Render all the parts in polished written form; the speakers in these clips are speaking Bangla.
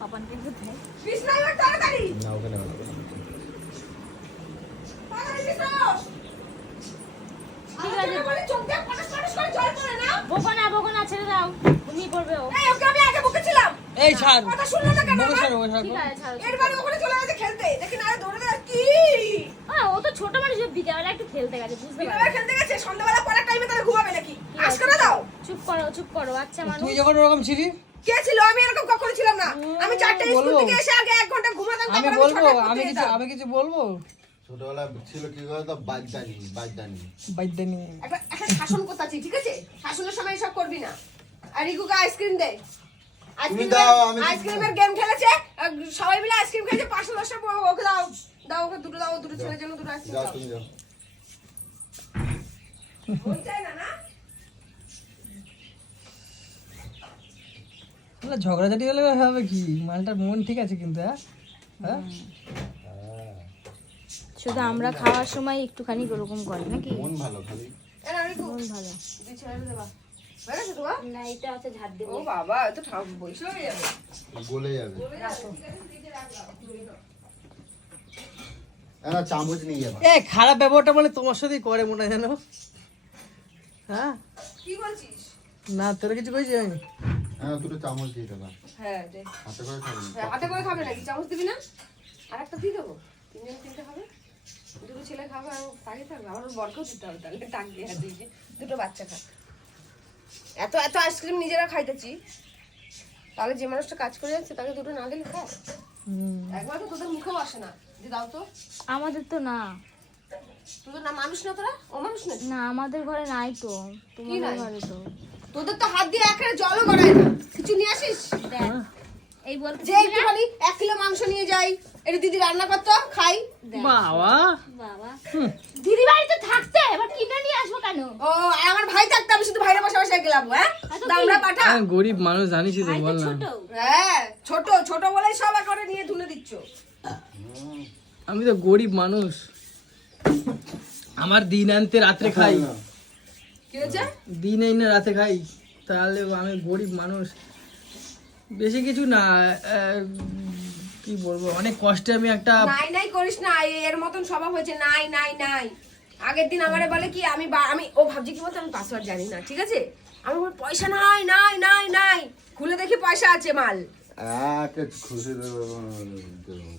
পাপান কিন্তু দেয় কৃষ্ণা এবার তাড়াতাড়ি না ওখানে ঠিক আছে বলে চোখ দিয়ে পটাশ পটাশ করে জল পড়ে না বকো না ছেড়ে দাও ঘুমিয়ে পড়বে ও এই ওকে আমি আগে বকেছিলাম এই ছাড় কথা শুনলো না কেন বকে আমার? ছাড় বকে ছাড় ঠিক আছে ছাড়ো এরবারে ওখানে চলে গেছে খেলতে দেখি না দৌড়ে দৌড়ে কি ও তো ছোট মানুষ বিকেলবেলা একটু খেলতে গেছে বুঝতে বিকেলবেলা পারছো খেলতে গেছে সন্ধ্যাবেলা পড়ার টাইমে তাহলে ঘুমাবে নাকি আজ করে দাও চুপ করো বাচ্চা মানুষ তুই যখন ওরকম ছিলি কে ছিল আমি এরকম কখনো ছিলাম না আমি 4টা স্কুল বলবো। থেকে এসে আগে 1 ঘন্টা ঘুমাতাম আমি তারপর বলবো ছটায় আমি পড়তে কিছু যেতাম। আমি কিছু বলবো ছোটবেলা ছিল কি বলতো বাজদানি বাইদানি একটা শাসন করতেছি ঠিক আছে শাসনের সময় এসব করবি না আর রিকুকে আইসক্রিম দে তুমি দাও, আমি আইসক্রিমের গেম খেলেছে আর সবাই মিলে আইসক্রিম খেয়েছে 500 ওকে দাও দাও ওকে দুটো দাও দুটো ছেলের জন্য দুটো আইসক্রিম যাও দাও তুমি যাও মন চায় না না তাহলে ঝগড়াঝাটি হলে হবে কি মালটার মন ঠিক আছে কিন্তু হ্যাঁ হ্যাঁ শুধু আমরা খাওয়ার সময় একটুখানি ওরকম করে নাকি মন ভালো খালি এ না রিকু মন ভালো দুই ছেলে দেবা বেড়েছে তোমার না এটা হচ্ছে ঝাড় দেবো ও বাবা এত ঠাক বইসে হয়ে যাবে গলে যাবে রাখো না চামচ নিয়ে যাবে এ খারাপ ব্যবহারটা মানে তোমার সাথেই করে মনে হয় জানো হ্যাঁ কি বলছিস না তোরা কিছু কইছি আমি হ্যাঁ দুটো চামচ দিয়ে দেবা হ্যাঁ দে হাতে করে খাবে না। হাতে করে খাবে নাকি চামচ দিবি না আর একটা দিয়ে দেবো তিনটে খাবে দুটো ছেলে খাবে আর তাকে থাকবে আমার বরকেও দিতে হবে তাহলে টাক দিয়ে হাত দিয়ে দুটো বাচ্চা খা এত এত আইসক্রিম নিজেরা খাইতেছি তাহলে যে মানুষটা কাজ করে যাচ্ছে তাকে দুটো না দিলে খায় একবার তো তোদের মুখেও আসে না যে দাও তো আমাদের তো না তোদের না মানুষ না তোরা ও মানুষ না না আমাদের ঘরে নাই তো তোমাদের নাই? ঘরে তো তোদের তো হাত দিয়ে একেবারে জলও গড়ায় না কিছু নিয়ে আসিস দেখ এই বলতে যে একটুখানি 1 কিলো মাংস নিয়ে যাই এটা দিদি রান্না করতো খাই বাবা বাবা দিদি বাড়িতে থাকতে এবার কিনে নিয়ে আসবো কেন ও আর আমার ভাই থাকতে আমি শুধু ভাইয়ের বসে বসে গেলাম হ্যাঁ এত দামড়া পাঠা আমি গরিব মানুষ জানিস তো ভাই তো বল না ছোট হ্যাঁ ছোট ছোট বলেই সব করে নিয়ে তুলে দিচ্ছ আমি তো গরিব মানুষ আমার দিন আনতে রাত্রে খাই কি হয়েছে দিন আইনে রাতে খাই তাহলে আমি গরিব মানুষ বেশি কিছু না কি বলবো অনেক কষ্টে আমি একটা নাই নাই করিস না এর মতন স্বভাব হয়েছে নাই নাই নাই আগের দিন আমারে বলে কি আমি আমি ও ভাবছি কি বলতো আমি পাসওয়ার্ড জানি না ঠিক আছে আমি বলি পয়সা নাই নাই নাই নাই খুলে দেখি পয়সা আছে মাল খুশি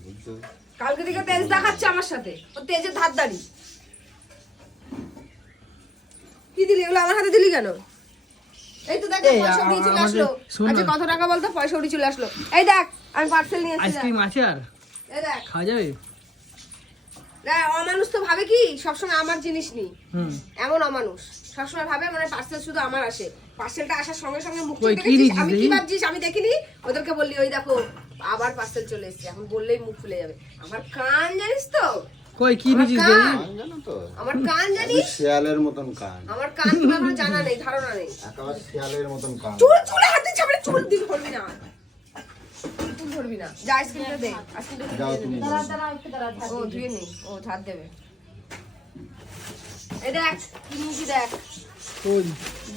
বুঝছো কালকে থেকে তেজ দেখাচ্ছে আমার সাথে ও তেজের ধার দাঁড়ি কি দিলি এগুলো আমার হাতে দিলি কেন এই তো দেখ এই, পয়সা উড়িয়ে চলে আসলো শোন না। আচ্ছা কত টাকা বলতো পয়সা উড়িয়ে চলে আসলো এই দেখ আমি পার্সেল নিয়ে এসেছি আইসক্রিম আছে আর এই দেখ খাওয়া যাবে দেখ অমানুষ তো ভাবে কি সবসময় আমার জিনিস নি হুম এমন অমানুষ সবসময় ভাবে মানে পার্সেল শুধু আমার আসে পার্সেলটা আসার সঙ্গে সঙ্গে মুখ ওই চোখ কি দেখেছিস নিয়েছিস আমি কি দেখি? ভাবছিস আমি দেখিনি ওদেরকে বললি ওই দেখো আবার পার্সেল চলে এসেছে এখন বললেই মুখ ফুলে যাবে আমার কান জানিস তো কই কি আমার নিছিস কান। দেখি কান জানো তো আমার কান জানিস শিয়ালের মতন কান আমার কান তোমার এখন জানা নেই ধারণা নেই একেবারে শিয়ালের মতন কান চুলে হাত দিচ্ছে আমরা চুল দিকে ধরবি না চুল ধরবি না যা আইসক্রিমটা দে আইসক্রিমটা যাও তুমি ও ধুয়ে নে ও ঝাড় দেবে এই দেখ কি নিয়েছি দেখ কই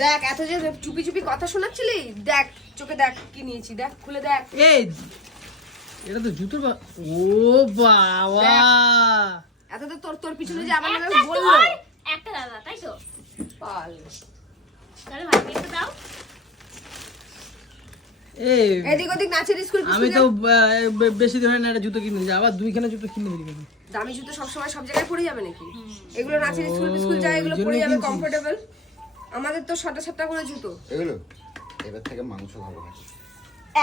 দেখ এত যে চুপি চুপি কথা শোনাচ্ছিলি দেখ চোখে দেখ কি নিয়েছি দেখ খুলে দেখ এই এটা তো জুতোর ও বাবা এত তো তোর তোর পিছনে যে আমার নামে একটা বললো তোর, একটা দাদা তাই তো পাল তাহলে ভাইকে একটু দাও এই এদিক ওদিক নাচের স্কুল আমি তো বেশি দিন হয় না একটা জুতো কিনে দিয়েছি আবার দুইখানা জুতো কিনে দিলি কেন দামি জুতো সবসময় সব জায়গায় পরে যাবে নাকি এগুলো নাচের স্কুল স্কুল যায় এগুলো ওই জন্যই পরে যাবে কিনছি। কমফোর্টেবল আমাদের তো ছটা ছটা করে জুতো এগুলো এবার থেকে মাংস খাবো না।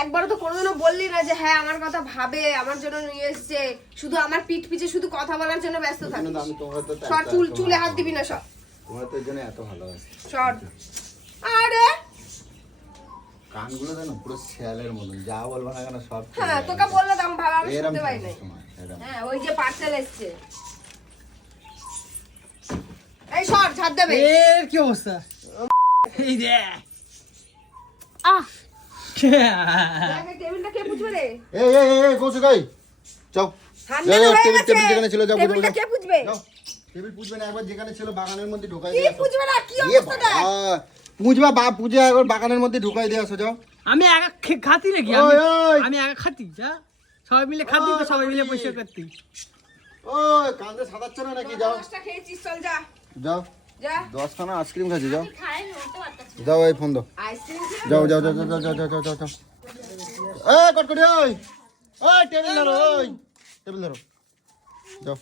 একবারও তো কোনোদিনও বললি না যে হ্যাঁ আমার কথা ভাবে আমার জন্য নিয়ে এসছে শুধু আমার পিঠ পিছে শুধু কথা বলার জন্য ব্যস্ত কিন্তু থাকিস আমি তোমার তো সর চুল চুলে হাত দিবি না সব তোমার তো এর জন্য এত ভালোবাসি সর আরে কানগুলো জানো পুরো শিয়ালের মতন যা বলবো না কেন সব চলে হ্যাঁ যাবে। তোকে বললে তো আমি ভাবা আমি এরম শুনতে পাই থাকে নাই তোমার, এরম। হ্যাঁ ওই যে পার্সেল এসছে এই সর ঝাড় দেবে এর কি অবস্থা এই দেখ আহ দেখ, এই টেবিলটা কে পুছবে রে এই কৌশিক এই যাও ঠান্ডা যাও, হয়ে টেবিল গেছে। টেবিল যেখানে ছিল যাও টেবিলটা যাও কে পুছবে যাও টেবিল পুজবে না একবার যেখানে ছিল বাগানের মধ্যে ঢোকাই কি দিয়ে আসো পুছবে না কি ইয়ে অবস্থা দেখ বাবা, পুজবা বা পূজা একবার বাগানের মধ্যে ঢোকাই দিয়ে আসো যাও আমি একা খাতি নাকি ওই, ওই। আমি একা খাতি যা সবাই মিলে খাতি তো সবাই মিলে পয়সা করতি ওই কান্দে সাদাচ্ছ না নাকি যাও দশটা খেয়েছিস চল যা যাও যা 10খানা আইসক্রিম খাচ্ছি যাও খাই নড়তে পারতাছি যাও এই ফোন দাও আইসক্রিম যাও যাও যাও যাও যাও যাও যাও যাও যাও এই কটকটি ওই ওই টেবিল ধরো ওই টেবিল ধরো যাও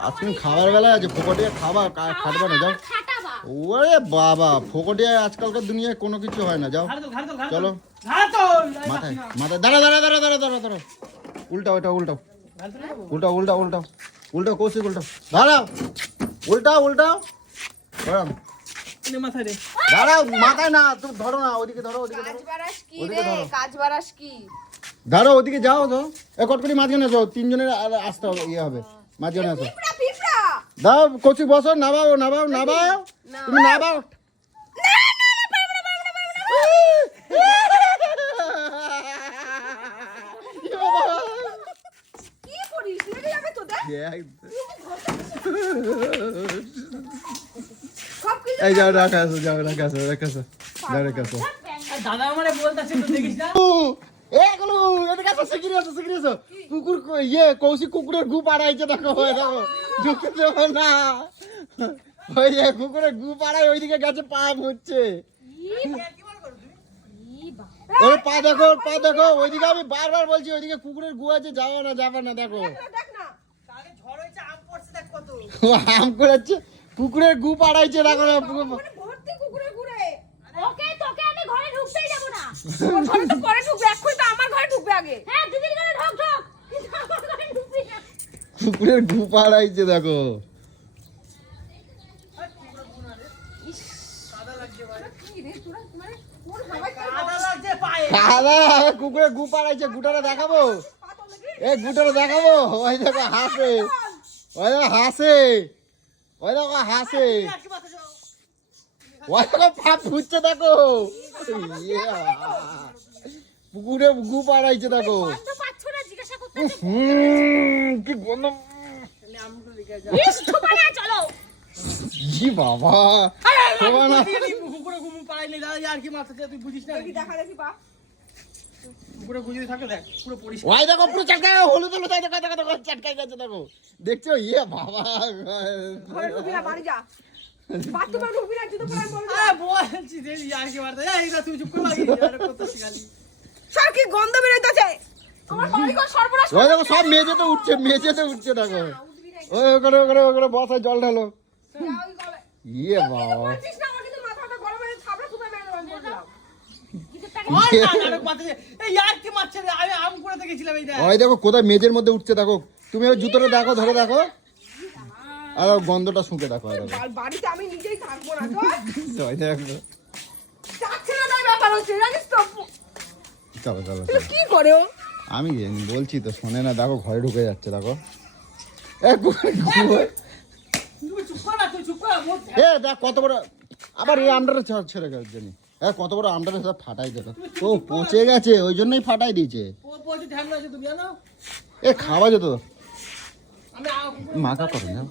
আইসক্রিম খাবার বেলায় আছে ফোকটিয়ে খাবার খাটবা না যাও খাটাবা ওরে বাবা ফোকটিয়ে আজকালকার দুনিয়ায় কোনো কিছু হয় না যাও চলো মাথায় মাথায় দাঁড়া দাঁড়া দাঁড়া দাঁড়া দাঁড়া দাঁড়া উল্টাও এটা উল্টাও উল্টাও উল্টাও উল্টাও উল্টাও কৌশিক উল্টাও দাঁড়াও উল্টাও উল্টাও দাঁড়াও মাথায় রে দাঁড়াও মাথায় না তুমি ধরো না ওদিকে ধরো ওদিকে ধরো কাজ বারাস কি ওদিকে রে ধরো। কাজ বারাস কি ধরো ওদিকে যাও তো এ কটকটি মাঝখানে আসো তিনজনের আসতে হবে ইয়ে হবে মাঝখানে আসো পিঁপড়া পিঁপড়া দাও কৌশিক বসো নাবাও নাবাও নাবাও তুমি নাবাও কি করিস লেগে যাবে তোদের সব কিছু এই যাও রাখাছো যাও রাখাছো রাখাছো যাও রাখাছো দাদা আমারে বলতাছে তো দেখিস না এগুলো এদিকে আসো সিকিরি আসো সিকিরি আসো কুকুর ইয়ে কৌশিক কুকুরের গু পাড়াইছে দেখো ওই দেখো ঢুকতে দেবো না ওই যে কুকুরের গু পাড়াই ওইদিকে গেছে পা হচ্ছে ওই পা দেখো ওইদিকে আমি বারবার বলছি ওইদিকে কুকুরের গু আছে যাবে না দেখো দেখ না ঝড় হয়েছে আম পড়ছে দেখ কত ও আম করেছে কুকুরের গু পাড়াইছে দেখো না মানে ভর্তি কুকুরে ঘুরে ওকে তোকে আমি ঘরে ঢুকতেই যাব না ওর ঘরে তো পরে ঢুকবে এক্ষুনি তো আমার ঘরে ঢুকবে আগে হ্যাঁ দিদির ঘরে ঢোক ঢোক কিন্তু আমার ঘরে ঢুকবি না কুকুরের গু পাড়াইছে দেখো কি রে তোরা মানে কোন হাওয়ায় কাদা লাগছে পায়ে খালা কুকুরের গু পাড়াইছে গুটারে দেখাবো এ গুটারে দেখাবো ওই দেখো হাসে ওই দেখো হাসে ওই দেখো হাসে ওই দেখো পা ফুটছে দেখো পুকুরে গু পাড়াইছে দেখো গন্ধ পাচ্ছ না জিজ্ঞাসা করতে কি গন্ধ ইস ছোপানা চলো জি বাবা শোভা কুকুরে ঘুমু পাইলে দাদা আর কি মাথাতে তুই বুঝিস না দেখা দেখি পা কুকুরে গুজিয়ে থাকে দেখ পুরো পরিষ্কার ওই দেখো পুরো চাটকায় হলুদ হলুদ দেখো দেখো দেখো চাটকায় গেছে দেখো দেখছো ইয়ে বাবা ঘরে ঢুকবি না বাড়ি যা বাথরুমে ঢুকবি না জুতো পরে বল আরে বলছি রে আর কি মারতে এই না তুই চুপ করে লাগি আর কত শিখালি স্যার কি গন্ধ বেরোতেছে আমার বাড়ি ঘর সর্বনাশ ওই দেখো সব মেঝেতে উঠছে দেখো ওই ওখানে বসায় জল ঢালো যা ওই গলে ইয়ে বাবা বলছিস না আমার কিন্তু মাথাটা গরম হয়ে থাবড়া খুবে মেরে দেবো আমি বললাম ওই না নাটক মারতে এই আর কি মারছে রে আমি আম করে গেছিলাম এই দেখ ওই দেখো কোথায় মেঝের মধ্যে উঠছে দেখো তুমি ওই জুতোটা দেখো ধরে দেখো আর গন্ধটা শুকে দেখো ওই দেখো বাড়িতে আমি নিজেই থাকবো না তো ওই দেখো যাচ্ছে না তাই ব্যাপার হচ্ছে জানিস তো চলো চলো তুই কি করে ও আমি বলছি তো শোনে না দেখো ঘরে ঢুকে যাচ্ছে দেখো তুই চুপ কর না তুই চুপ কর দেখ কত বড় আবার এই আমটারে ছেড়ে গেছে জানি কত বড় আমটারে সব ফাটাই দেখো ও পচে গেছে ওই জন্যই ফাটাই দিয়েছে ও পৌঁছে ধ্যান আছে তুমি জানো খাওয়া যেত আমি মাখা করো না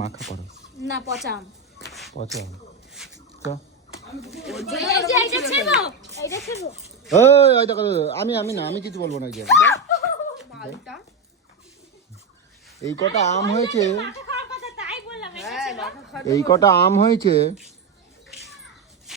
মাখা করো না পচাম পচা চ এই যে এইটা ছেড়ো এইটা ছেড়ো ওই দেখো আমি না আমি কিছু বলবো না ওই যে মালটা এই কটা আম হয়েছে মাথা খারাপ কথা তাই বললাম এটা ছেড়ো এই কটা আম হয়েছে